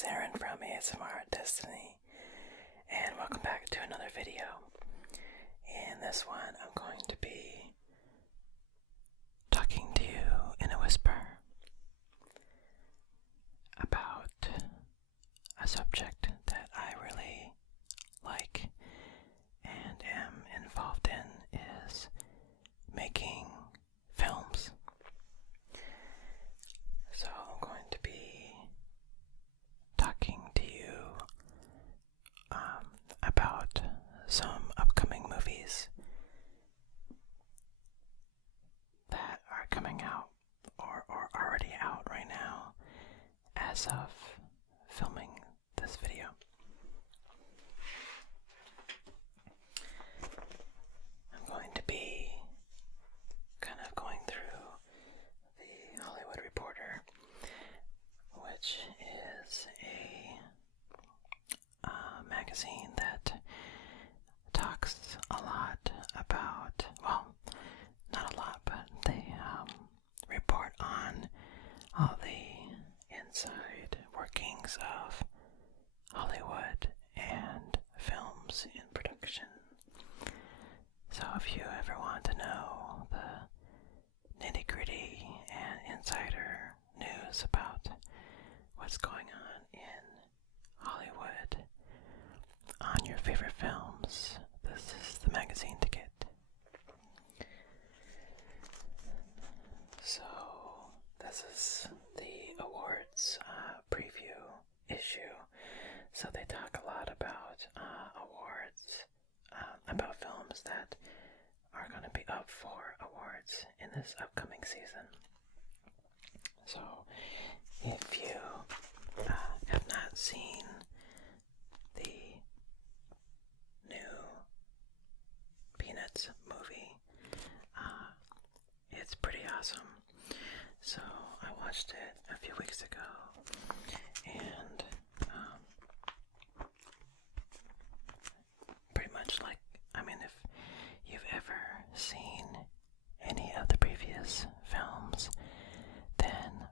is Aaron from ASMR Destiny, and welcome back to another video. In this one, I'm going to be talking to you in a whisper about a subject that I really like and am involved in, is making films. So I'm going to be talking to you about some upcoming movies that are coming out or already out right now as of filming this video. I'm going to be kind of going through the Hollywood Reporter, which is a magazine that talks a lot about, well, not a lot, but they report on all the inside workings of Hollywood and films in production. So if you ever want to know the nitty-gritty and insider news about what's going on in Hollywood on your favorite films, this is the magazine to get. So this is the awards preview issue. So they talk a lot about awards, about films that are going to be up for awards in this upcoming season. So if you have not seen the new Peanuts movie, it's pretty awesome. So I watched it a few weeks ago, and pretty much like, if you've ever seen any of the previous films, then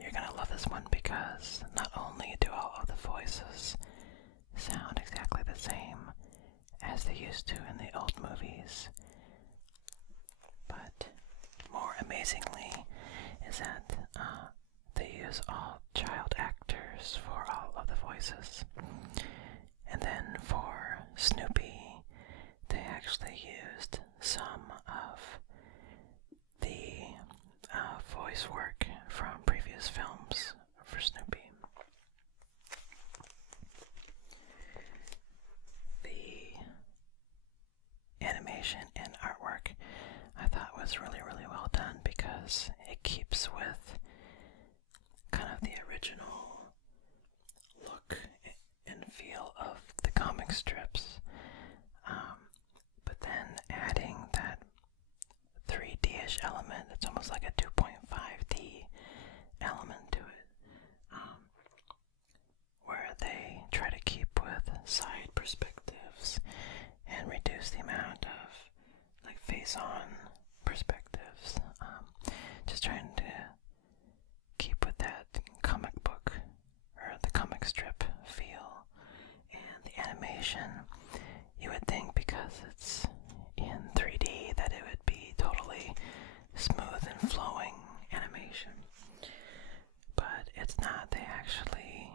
you're gonna love this one, because not only do all of the voices sound exactly the same as they used to in the old movies, but more amazingly is that they use all child actors for all of the voices. And then for Snoopy, they actually used some of the voice work from previous films for Snoopy. The animation and artwork I thought was really, really well done, because it keeps with kind of the original look and feel of the comic strips, but then adding that 3D-ish element. It's almost like a 2.5D element to it, where they try to keep with side perspectives and reduce the amount of face-on perspectives, just trying to keep with that comic book or the comic strip feel. And the animation, you would think, because it's in 3D, that it would be totally smooth and flowing animation, but it's not. They actually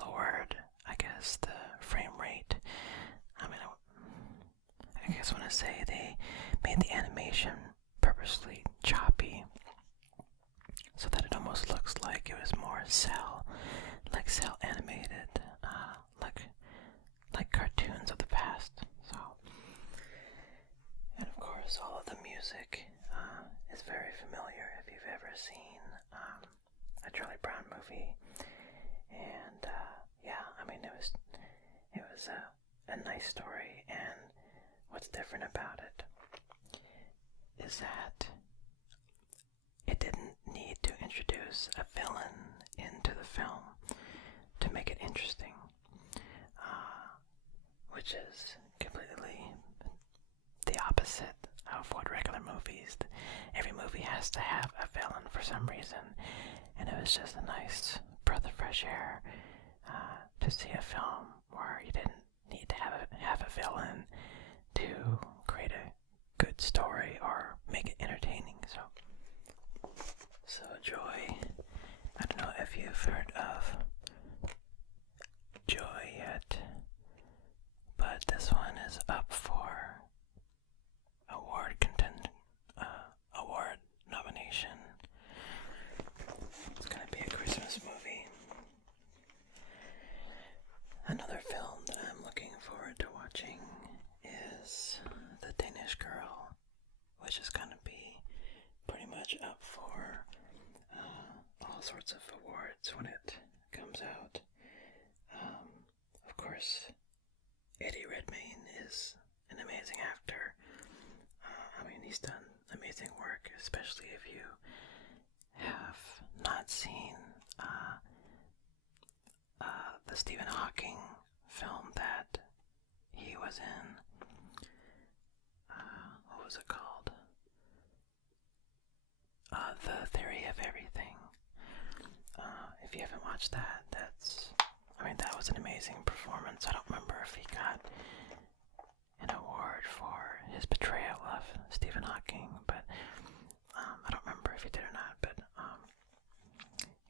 lowered, I guess, the frame rate. I guess when I say they made the animation purposely choppy, so that it almost looks like it was more cell animated, like cartoons of the past. So, and of course, all of the music is very familiar if you've ever seen a Charlie Brown movie. And it was a nice story. And what's different about it is that it didn't need to introduce a villain into the film to make it interesting, which is completely the opposite of what regular movies. Every movie has to have a villain for some reason, was just a nice breath of fresh air to see a film where you didn't need to have a villain to create a good story or make it entertaining. So Joy, I don't know if you've heard of Joy yet, but this one is up for award nomination. It's gonna be a Christmas movie. Another film that I'm looking forward to watching is The Danish Girl, which is gonna be pretty much up for all sorts of awards when it comes out. Of course, Eddie Redmayne is an amazing actor. He's done amazing work, especially if you have not seen the Stephen Hawking film that he was in. What was it called? The Theory of Everything. If you haven't watched that, that was an amazing performance. I don't remember if he got an award for his portrayal of Stephen Hawking, but I don't remember if he did or not, but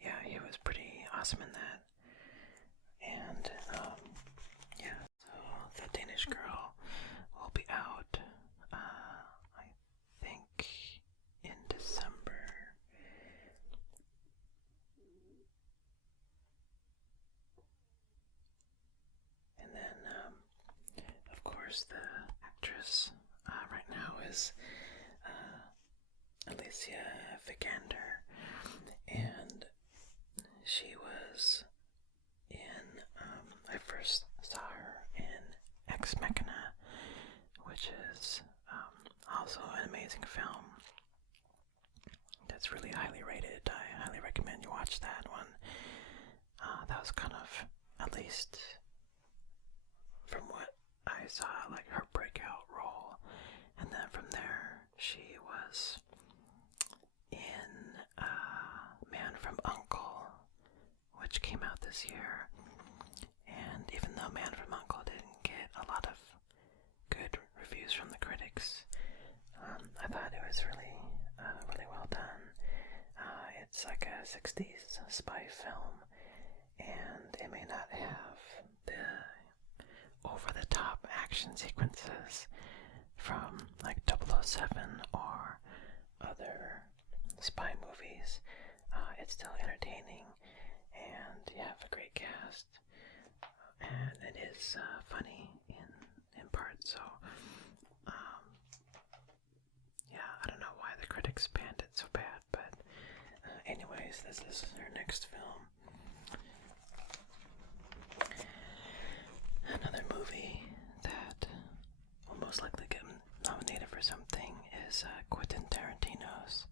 yeah, he was pretty awesome in that. And yeah, so The Danish Girl will be out, I think, in December. And then, of course, the actress right now is Alicia Vikander, and she was in, I first saw her in Ex Machina, which is also an amazing film that's really highly rated. I highly recommend you watch that one. That was kind of, at least from what I saw, like her breakout role. And then from there, she was in Man from U.N.C.L.E., which came out this year. And even though Man from U.N.C.L.E. didn't get a lot of good reviews from the critics, I thought it was really well done. It's like a 60s spy film, and it may not have the over-the-top action sequences from like 007 or other spy movies. It's still entertaining, and you have a great cast, and it is funny in parts. So yeah, I don't know why the critics panned it so bad, but anyways, this is her next film. Another movie that will most likely get nominated for something is Quentin Tarantino's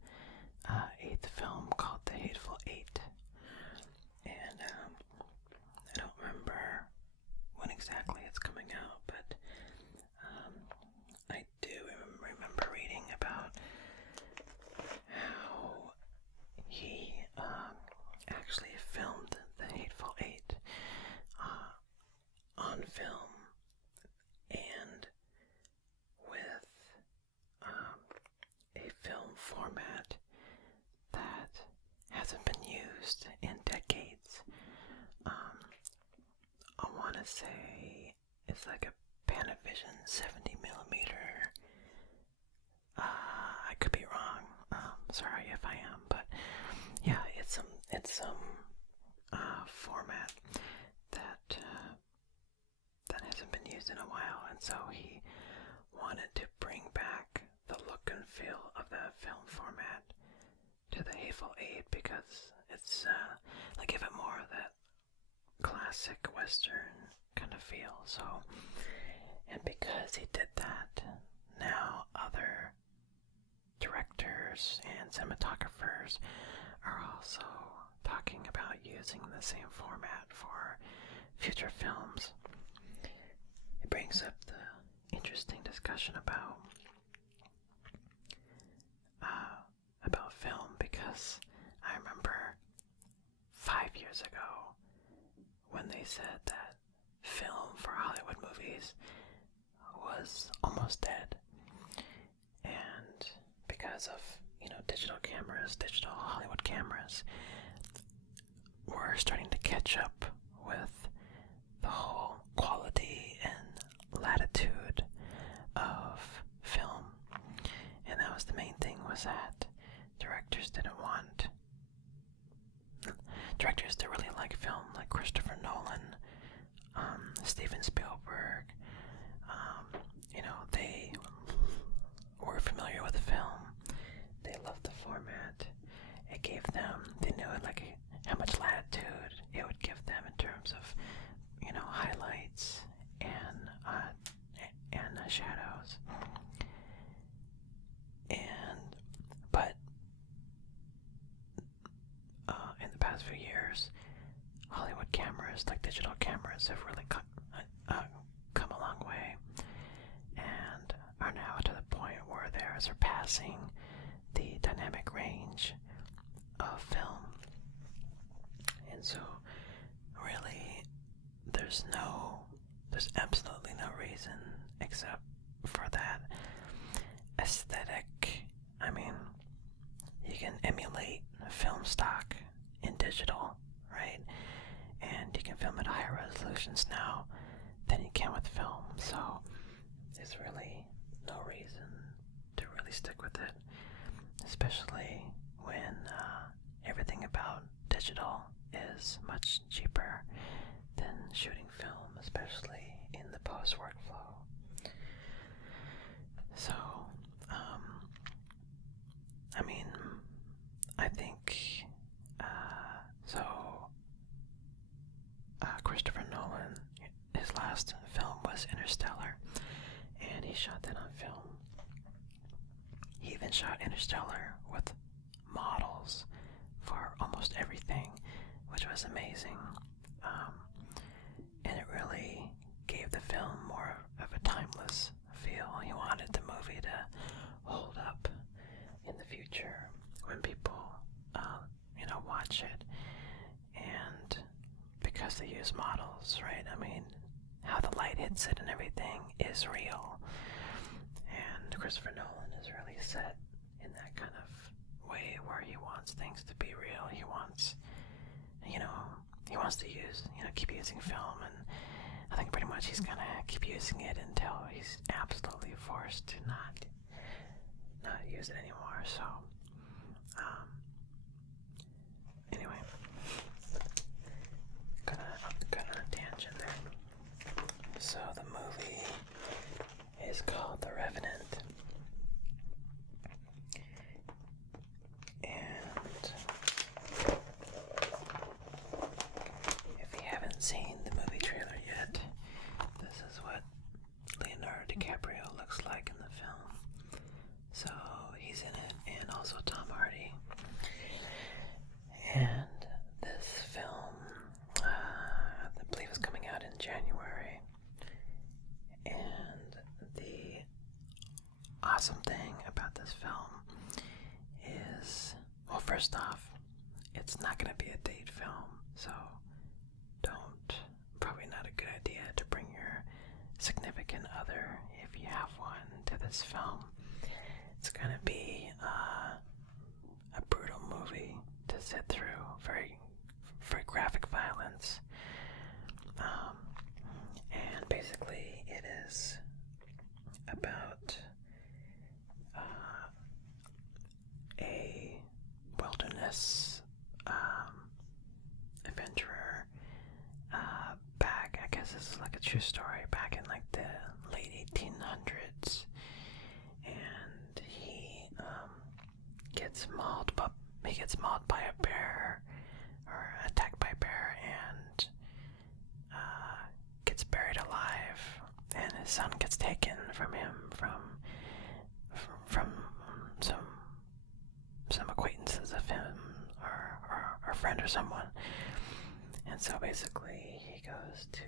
8th film called The Hateful Eight. And I don't remember when exactly it's coming out, but I do remember reading about how he actually filmed The Hateful Eight on film and with a film format that hasn't been used in decades. I want to say it's like a Panavision 70 millimeter. I could be wrong. Sorry if I am, but yeah, it's some format that hasn't been used in a while, and so he wanted to bring back the look and feel of that film format to The Hateful Eight, because it's give it more of that classic Western kind of feel. So, and because he did that, now other directors and cinematographers are also talking about using the same format for future films. It brings up the interesting discussion about film, because I remember years ago when they said that film for Hollywood movies was almost dead. And because of, digital cameras, digital Hollywood cameras, we're starting to catch up with the whole quality and latitude of film. And that was the main thing, was that directors that really like film, like Christopher Nolan, Steven Spielberg, they were familiar with the film. They loved the format. It gave them, they knew how much latitude it would give them in terms of, highlights and shadows. But in the past few years, Hollywood cameras, like digital cameras, have really come a long way, and are now to the point where they're surpassing the dynamic range of film. And so, really, there's absolutely no reason except for that aesthetic. I mean, you can emulate film stock in digital, right? And you can film at higher resolutions now than you can with film. So there's really no reason to really stick with it, especially when everything about digital is much cheaper than shooting film, especially in the post workflow. So, I think, Christopher Nolan, his last film was Interstellar, and he shot that on film. He even shot Interstellar with models for almost everything, which was amazing. And it really gave the film more of a timeless feel. He wanted the movie to hold up in the future when people, watch it. And because they use models, right? How the light hits it and everything is real. And Christopher Nolan is really set in that kind of way where he wants things to be real. He wants, to use, keep using film, and I think pretty much he's gonna keep using it until he's absolutely forced to not use it anymore. So, anyway, got on a tangent there. So the movie is called The Revenant, and if you haven't seen the movie trailer yet, this is what Leonardo DiCaprio looks like in the film. So he's in it, and also Tom Hardy. And this film, I believe, is coming out in January. And the awesome thing about this film is, well, first off, it's not going to be a date film, so probably not a good idea to bring your significant other, if you have one, to this film. It's going to be a brutal movie to sit through, very, very graphic violence. And basically it is about a wilderness adventurer back, I guess this is like a true story, back in like the late 1800s, and he gets mauled by a bear, or attacked by a bear, and gets buried alive, and his son gets taken from him from some acquaintances of him, or a friend or someone. And so basically he goes to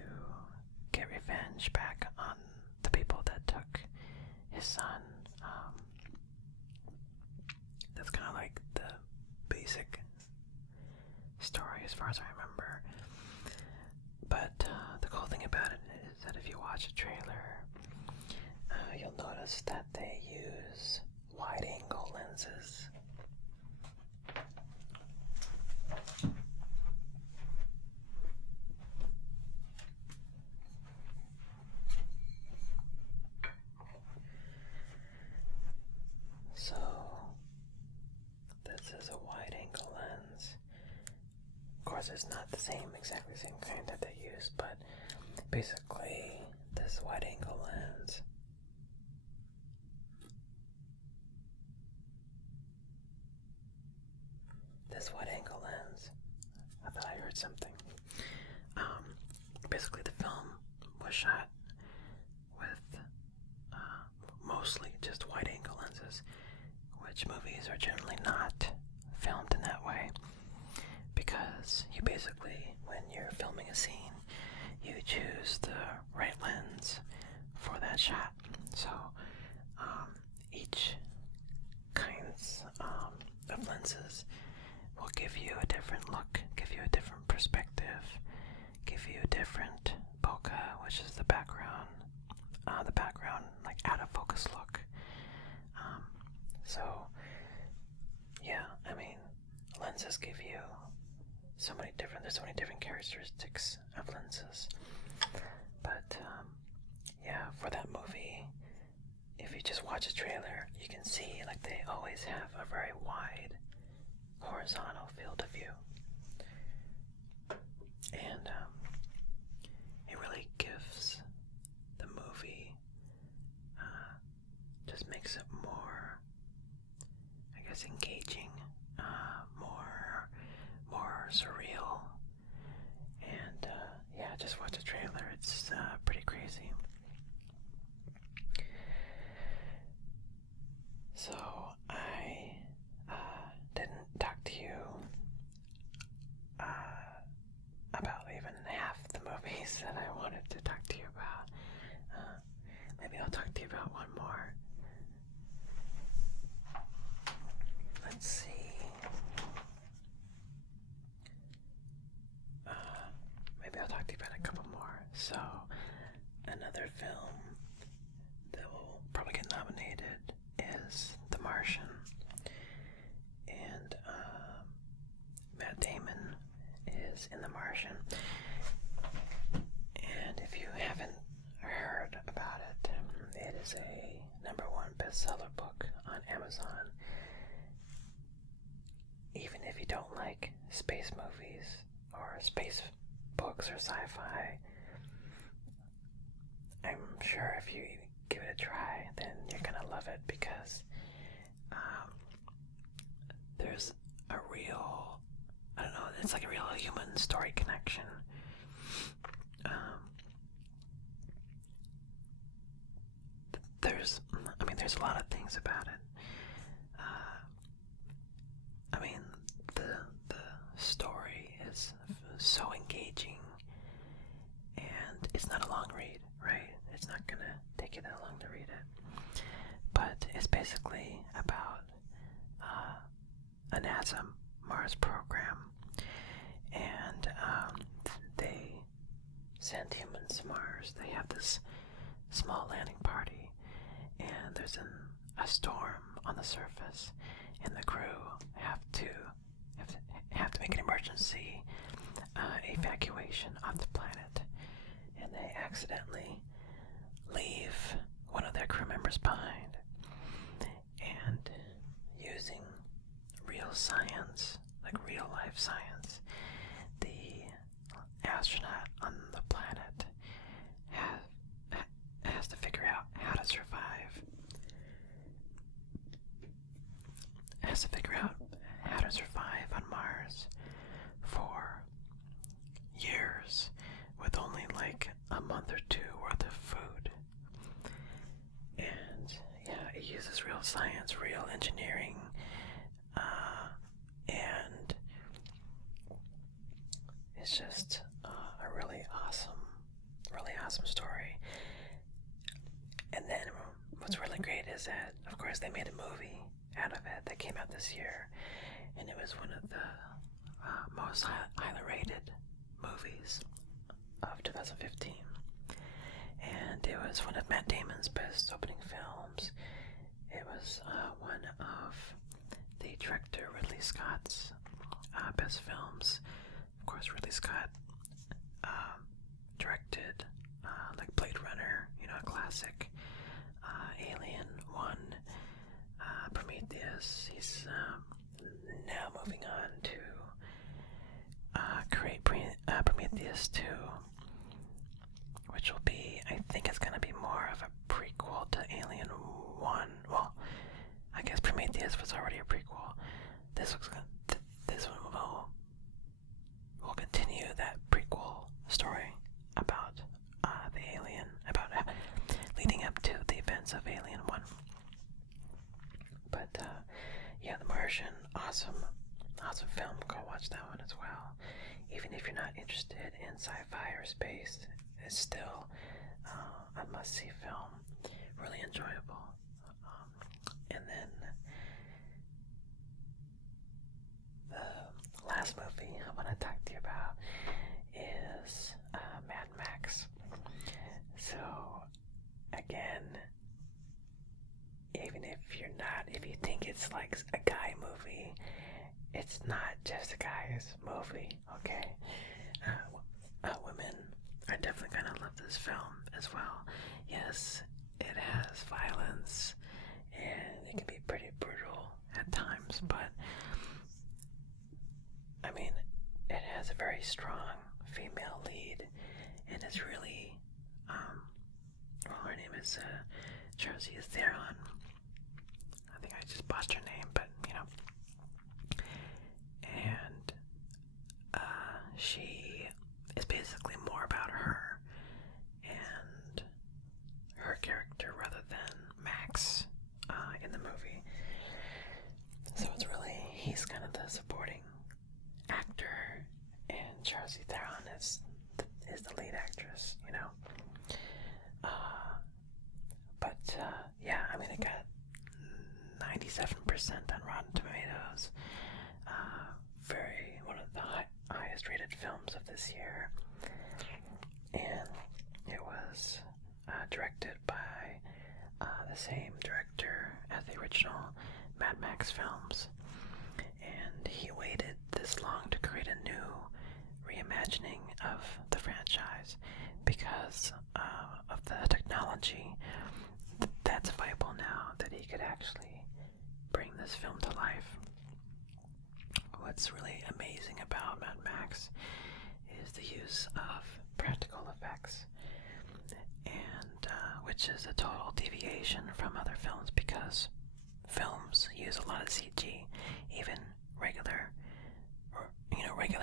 get revenge back on the people that took his son. That's kind of like the basic story as far as I remember. But the cool thing about it is that if you watch a trailer, you'll notice that they use wide-angle lenses. So, this is a wide-angle lens. Of course, it's not exactly the same kind that they use, but basically, this wide-angle lens I thought I heard something. Basically, the film was shot with mostly just wide-angle lenses, which movies are generally not filmed in that way, because you basically, when you're filming a scene, you choose the right lens for that shot. So each kinds of lenses will give you a different look, give you a different perspective, give you a different bokeh, which is the background like out of focus look. So yeah, I mean, lenses give you there's so many different characteristics of lenses. But yeah, for that movie, if you just watch a trailer, you can see like they always have a very wide horizontal field of view, and it really gives the movie, just makes it more, I guess, engaging, more surreal. And yeah, just watch the trailer. It's pretty crazy. So I didn't talk to you about even half the movies that I wanted to talk to you about. Maybe I'll talk to you about one more. Let's see. Maybe I'll talk to you about a couple more. So, another film that will probably get nominated is The Martian. And Matt Damon is in The Martian. And if you haven't heard about it, it is a #1 bestseller book on Amazon. Even if you don't like space movies or space books or sci-fi, I'm sure if you give it a try, then you're gonna love it, because there's a real, I don't know, it's like a real human story connection. There's a lot of things about it. The story is so engaging, and it's not a long read, right? It's not gonna take you that long to read it. But it's basically about a NASA Mars program, and they send humans to Mars. They have this small landing party, and there's a storm on the surface, and the crew have to make an emergency evacuation of the planet, and they accidentally leave one of their crew members behind. And using real science, like real life science, the astronaut on the planet has to figure out how to survive. On Mars for years with only like a month or two worth of food. And yeah, it uses real science, real engineering, and it's just a really awesome story. And then what's really great is that, of course, they made a movie out of it that came out this year, and it was one of the most highly rated movies of 2015. And it was one of Matt Damon's best opening films. It was one of the director Ridley Scott's best films. Of course, Ridley Scott directed like Blade Runner, a classic, Alien 1, Prometheus. He's now moving on to create Prometheus 2, which will be, I think it's going to be more of a prequel to Alien 1. Well, I guess Prometheus was already a prequel. This one will continue that prequel story about the alien, about leading up to the events of Alien 1. But yeah, The Martian, awesome film. Go watch that one as well. Even if you're not interested in sci-fi or space, it's still a must-see film. Really enjoyable. And then the last movie I want to talk to you about is Mad Max. So again, even if you think it's like a guy movie, it's not just a guy's movie, okay? Women are definitely gonna love this film as well. Yes, it has violence and it can be pretty brutal at times, but I mean, it has a very strong female lead, and it's really, her name is Charlize Theron. I think I just botched her name, but and she is basically more about her and her character rather than Max in the movie. So it's really, he's kind of the supporting actor, and Charlize Theron is the lead actress, But yeah, I mean, it got 97% on Rotten Tomatoes. One of the highest rated films of this year, and it was directed by the same director as the original Mad Max films, and he waited this long to create a new reimagining of the franchise because of the technology that's available now, that he could actually bring this film to life. What's really amazing about Mad Max is the use of practical effects, and which is a total deviation from other films, because films use a lot of CG. Even regular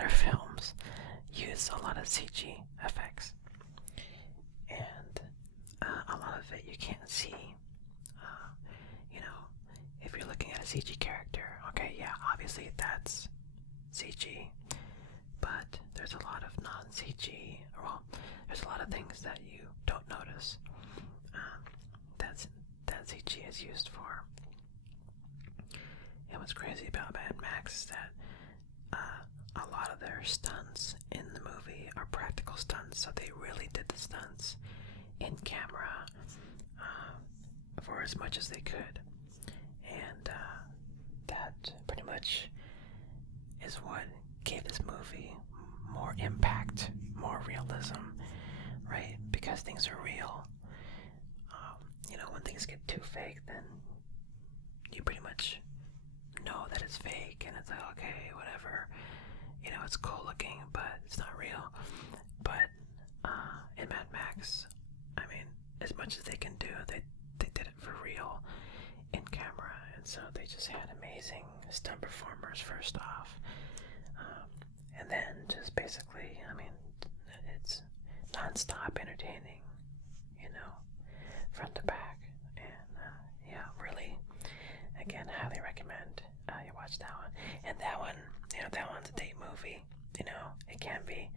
films use a lot of CG effects, and a lot of it you can't see. If you're looking at a CG character, okay, yeah, obviously that's CG, but there's a lot of non-CG, there's a lot of things that you don't notice that CG is used for. And what's crazy about Mad Max is that a lot of their stunts in the movie are practical stunts, so they really did the stunts in camera for as much as they could, and that pretty much is what gave this movie more impact, more realism, right? Because things are real. When things get too fake, then you pretty much know that it's fake, and it's like, okay, whatever, it's cool looking, but it's not real. But in Mad Max, I mean, as much as they can do, they did it for real in camera, and so they just had amazing stunt performers first off, and then just basically, I mean, it's non-stop entertaining, front to back, and yeah, really, again, highly recommend you watch that one. And that one, that one's a date movie, it can be,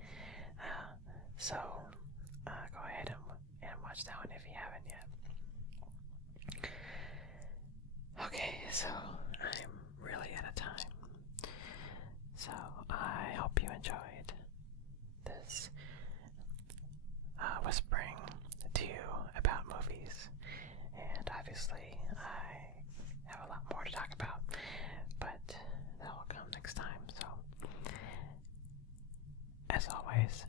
so go ahead and watch that one if you haven't yet. Okay, so I'm really out of time, so I hope you enjoyed this whispering to you about movies. And obviously, I have a lot more to talk about, but that will come next time. So, as always,